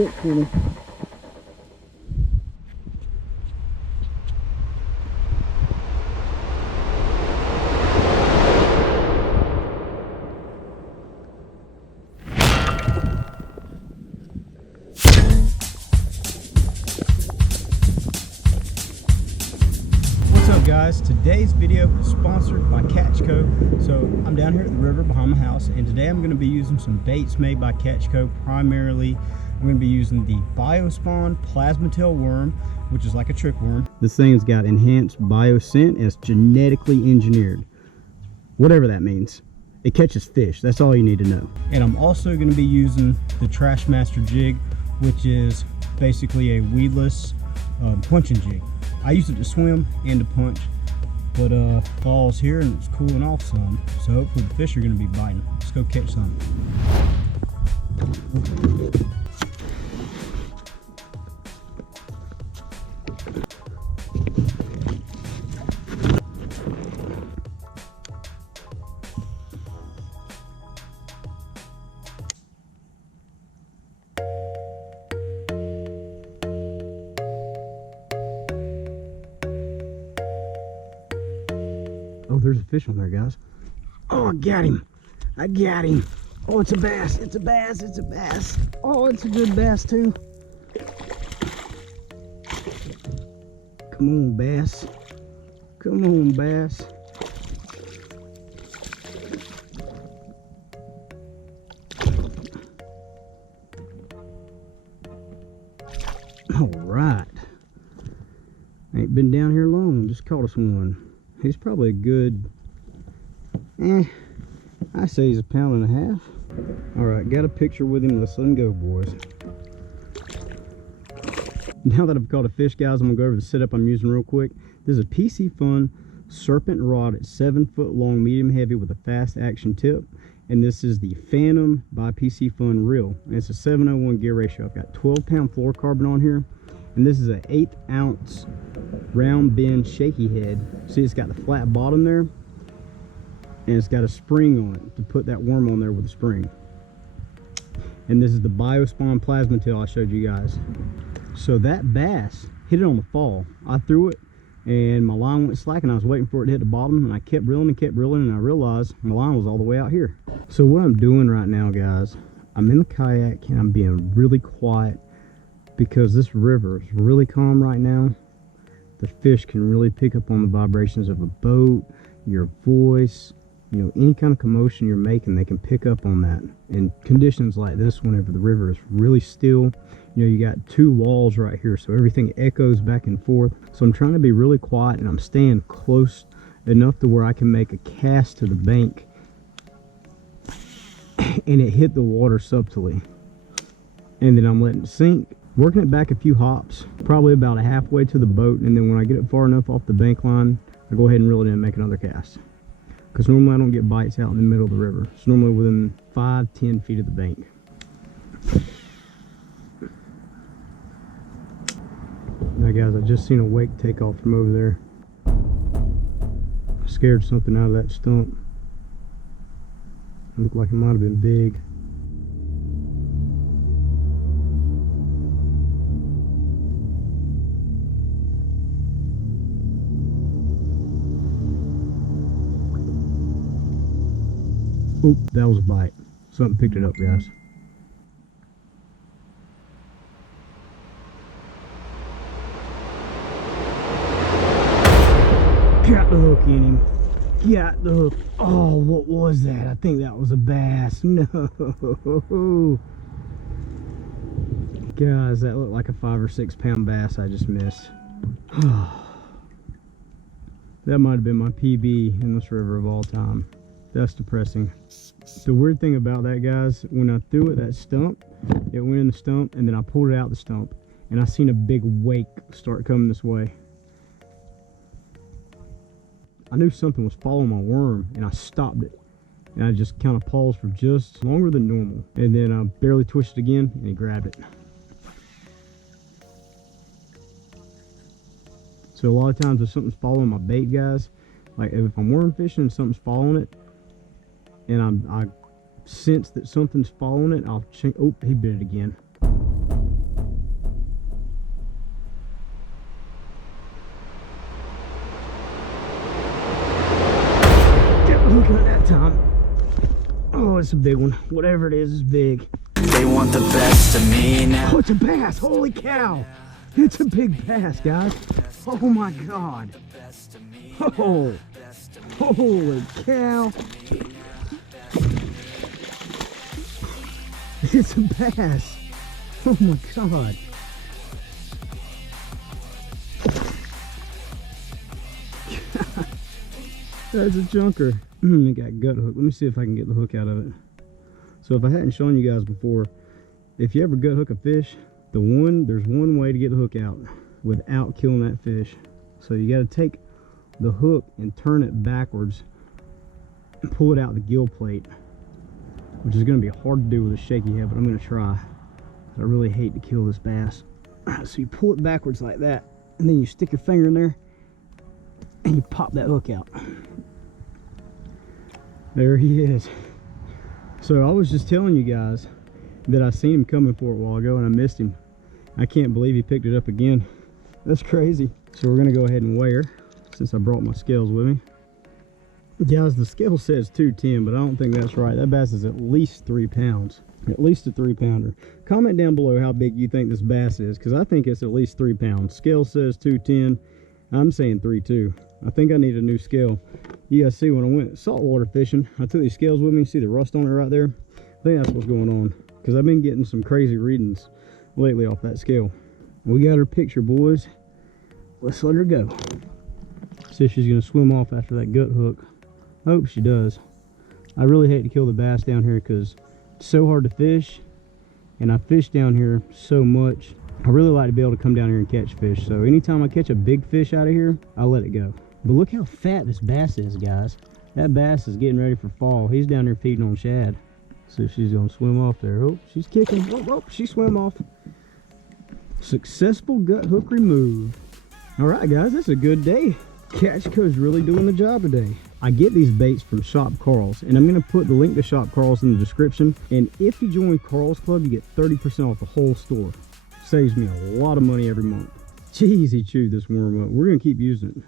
hook for me. Guys, today's video is sponsored by Catch Co. So I'm down here at the river behind my house, and today I'm going to be using some baits made by Catch Co. Primarily, I'm going to be using the BioSpawn PlasmaTail worm, which is like a trick worm. This thing's got enhanced bioscent and it's genetically engineered. Whatever that means. It catches fish. That's all you need to know. And I'm also going to be using the Trashmaster Jig, which is basically a weedless punching jig. I use it to swim and to punch, but fall's here and it's cooling off some, so hopefully the fish are going to be biting. Let's go catch some. Oh, there's a fish on there, guys. Oh, I got him. I got him. Oh, it's a bass. It's a bass. It's a bass. Oh, it's a good bass, too. Come on, bass. Come on, bass. All right. Ain't been down here long. Just caught us one. He's probably a good, I say he's 1.5 pounds. All right, got a picture with him. Let's let him go, boys. Now that I've caught a fish, guys, I'm gonna go over the setup I'm using real quick. This is a PC Fun serpent rod. It's 7 foot long, medium heavy with a fast action tip. And this is the Phantom by PC Fun reel. And it's a 701 gear ratio. I've got 12-pound fluorocarbon on here. And this is an 8-ounce round bend shaky head. See, it's got the flat bottom there, and it's got a spring on it to put that worm on there with a spring. And this is the BioSpawn PlasmaTail I showed you guys. So that bass hit it on the fall. I threw it and my line went slack, and I was waiting for it to hit the bottom, and I kept reeling and I realized my line was all the way out here. So what I'm doing right now, guys, I'm in the kayak and I'm being really quiet because this river is really calm right now. The fish can really pick up on the vibrations of a boat, your voice, you know, any kind of commotion you're making, they can pick up on that. In conditions like this, whenever the river is really still, you know, you got 2 walls right here, so everything echoes back and forth. So I'm trying to be really quiet, and I'm staying close enough to where I can make a cast to the bank and it hit the water subtly. And then I'm letting it sink, working it back a few hops, probably about halfway to the boat, and then when I get it far enough off the bank line, I go ahead and reel it in and make another cast. Because normally I don't get bites out in the middle of the river. It's normally within 5-10 feet of the bank. Now guys, I just seen a wake take off from over there. I scared something out of that stump. It looked like it might have been big. Oop, that was a bite. Something picked it up, guys. Got the hook in him. Got the hook. Oh, what was that? I think that was a bass. No. Guys, that looked like a 5 or 6 pound bass I just missed. That might have been my PB in this river of all time. That's depressing. The weird thing about that, guys, when I threw it, that stump, it went in the stump, and then I pulled it out the stump, and I seen a big wake start coming this way. I knew something was following my worm, and I stopped it. And I just kind of paused for just longer than normal. And then I barely twisted again, and he grabbed it. So a lot of times if something's following my bait, guys, like if I'm worm fishing and something's following it, and I sense that something's following it, I'll change. Oh, he bit it again. time. Oh, it's a big one. Whatever it is big. They want the best of me now. Oh, it's a bass. Holy cow. It's a big bass, guys. Oh my God. Oh, holy cow. It's a bass. Oh my God. That's a junker. It got gut hook. Let me see if I can get the hook out of it. So if I hadn't shown you guys before, if you ever gut hook a fish, there's one way to get the hook out without killing that fish. So you got to take the hook and turn it backwards and pull it out the gill plate, which is going to be hard to do with a shaky head, but I'm going to try. I really hate to kill this bass. So you pull it backwards like that, and then you stick your finger in there and you pop that hook out. There he is. So I was just telling you guys that I seen him coming for it a while ago and I missed him. I can't believe he picked it up again. That's crazy. So we're gonna go ahead and weigh her since I brought my scales with me. Guys, the scale says 210, but I don't think that's right. That bass is at least 3 pounds. At least a 3-pounder. Comment down below how big you think this bass is, because I think it's at least 3 pounds. Scale says 210. I'm saying 3.2. I think I need a new scale. You guys see when I went saltwater fishing, I took these scales with me. See the rust on it right there? I think that's what's going on, because I've been getting some crazy readings lately off that scale. We got her picture, boys. Let's let her go. See if she's going to swim off after that gut hook. I hope she does. I really hate to kill the bass down here because it's so hard to fish, and I fish down here so much. I really like to be able to come down here and catch fish, so anytime I catch a big fish out of here, I let it go. But look how fat this bass is, guys. That bass is getting ready for fall. He's down there feeding on shad. See if she's gonna swim off there. Oh, she's kicking. Oh, she swam off. Successful gut hook remove. All right, guys, that's a good day. Catchco's really doing the job today. I get these baits from Shop Carl's, and I'm going to put the link to Shop Carl's in the description. And if you join Carl's Club, you get 30% off the whole store. Saves me a lot of money every month. Jeez, he chewed this worm up. We're going to keep using it.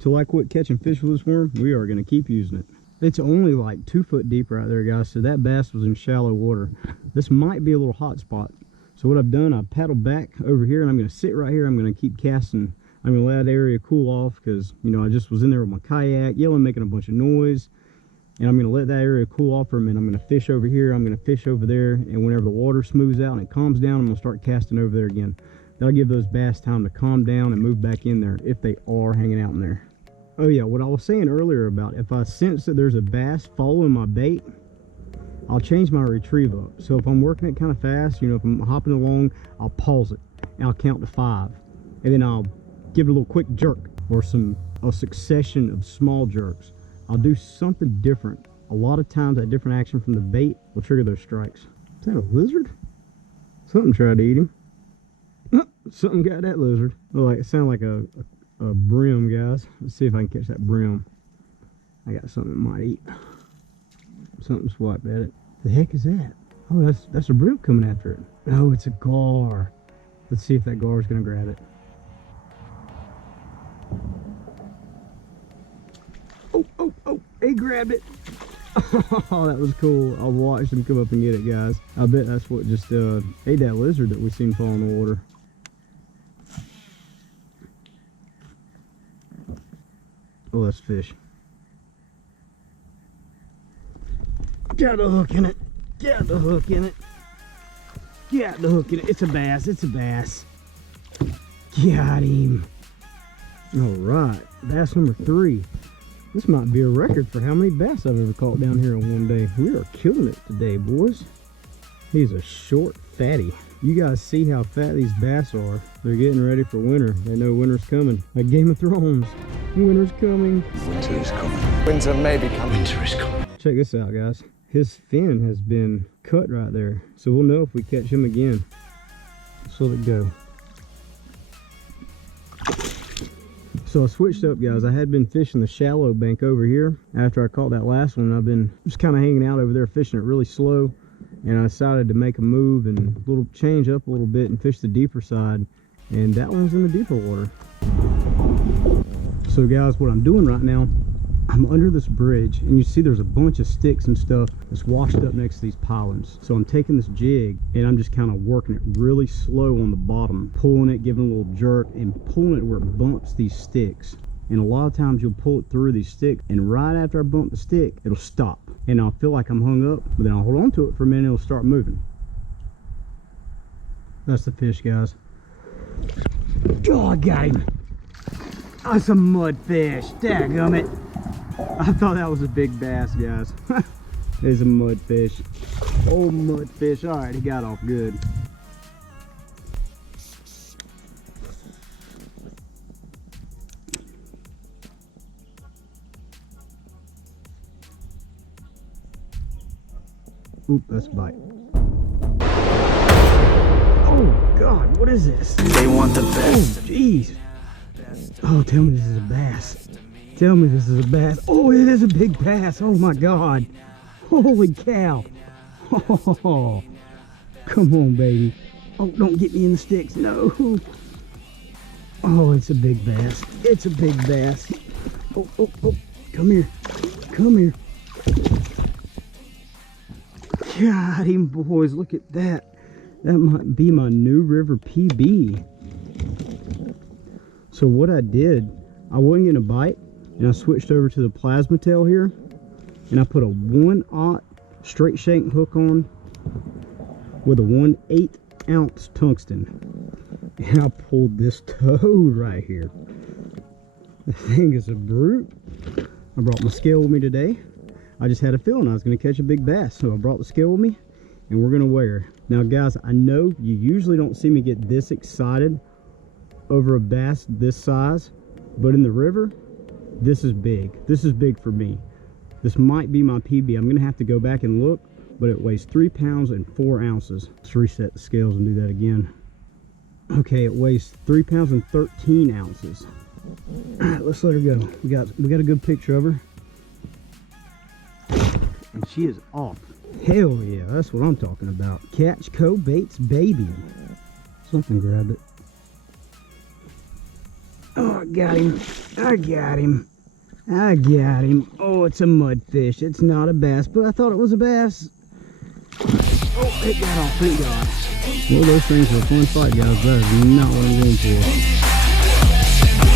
Till I quit catching fish with this worm, we are going to keep using it. It's only like 2 foot deep right there, guys, so that bass was in shallow water. This might be a little hot spot. So what I've done, I've paddled back over here, and I'm going to sit right here. I'm going to keep casting. I'm going to let that area cool off because, you know, I just was in there with my kayak, yelling, making a bunch of noise. And I'm going to let that area cool off for a minute. I'm going to fish over here. I'm going to fish over there. And whenever the water smooths out and it calms down, I'm going to start casting over there again. That'll give those bass time to calm down and move back in there if they are hanging out in there. Oh yeah, what I was saying earlier about if I sense that there's a bass following my bait, I'll change my retrieve up. So if I'm working it kind of fast, you know, if I'm hopping along, I'll pause it and I'll count to 5. And then I'll give it a little quick jerk or a succession of small jerks. I'll do something different. A lot of times that different action from the bait will trigger those strikes. Is that a lizard? Something tried to eat him. Something got that lizard. Oh, it sounded like a brim, guys. Let's see if I can catch that brim. I got something that might eat. Something swiped at it. The heck is that? Oh, that's a brim coming after it. Oh, it's a gar. Let's see if that gar is going to grab it. Oh, he grabbed it. Oh, that was cool. I watched him come up and get it, guys. I bet that's what just ate that lizard that we seen fall in the water. Oh, that's fish. Got the hook in it. Got the hook in it. Got the hook in it. It's a bass. It's a bass. Got him. All right, bass number 3. This might be a record for how many bass I've ever caught down here in one day. We are killing it today, boys. He's a short fatty. You guys see how fat these bass are. They're getting ready for winter. They know winter's coming. Like Game of Thrones. Winter's coming. Winter is coming. Winter may be coming. Winter is coming. Check this out, guys. His fin has been cut right there. So we'll know if we catch him again. So let it go. So I switched up, guys. I had been fishing the shallow bank over here. After I caught that last one, I've been just kind of hanging out over there fishing it really slow. And I decided to make a move and change up a little bit and fish the deeper side. And that one's in the deeper water. So guys, what I'm doing right now, I'm under this bridge, and you see there's a bunch of sticks and stuff that's washed up next to these pylons. So I'm taking this jig, and I'm just kind of working it really slow on the bottom, pulling it, giving it a little jerk, and pulling it where it bumps these sticks. And a lot of times you'll pull it through these sticks, and right after I bump the stick, it'll stop. And I'll feel like I'm hung up, but then I'll hold on to it for a minute, and it'll start moving. That's the fish, guys. Oh, I got him. That's a mudfish. Dadgummit. I thought that was a big bass, guys. There's a mudfish. Oh, mudfish. All right, he got off good. Oop, that's a bite. Oh, God, what is this? They want the best. Oh, jeez. Oh, tell me this is a bass. Tell me this is a bass. Oh, it is a big bass. Oh, my God. Holy cow. Oh, come on, baby. Oh, don't get me in the sticks. No. Oh, it's a big bass. It's a big bass. Oh, oh, oh. Come here. Come here. Got him, boys. Look at that. That might be my new river PB. So what I did, I wasn't getting a bite, and I switched over to the PlasmaTail here, and I put a 1/0 straight shank hook on with a 1/8 ounce tungsten, and I pulled this toad right here. The thing is a brute. I brought my scale with me today. I just had a feeling I was going to catch a big bass, so I brought the scale with me, and we're going to weigh her. Now, guys, I know you usually don't see me get this excited over a bass this size, but in the river, this is big. This is big for me. This might be my PB. I'm going to have to go back and look, but it weighs 3 pounds and 4 ounces. Let's reset the scales and do that again. Okay, it weighs 3 pounds and 13 ounces. All right, let's let her go. We got a good picture of her. And she is off. Hell yeah, that's what I'm talking about. Catch Co Baits baby. Something grabbed it. Oh, I got him. I got him. I got him. Oh, it's a mudfish. It's not a bass, but I thought it was a bass. Oh, it got off. Thank God. Well, those things are a fun fight, guys. That is not what I'm going for.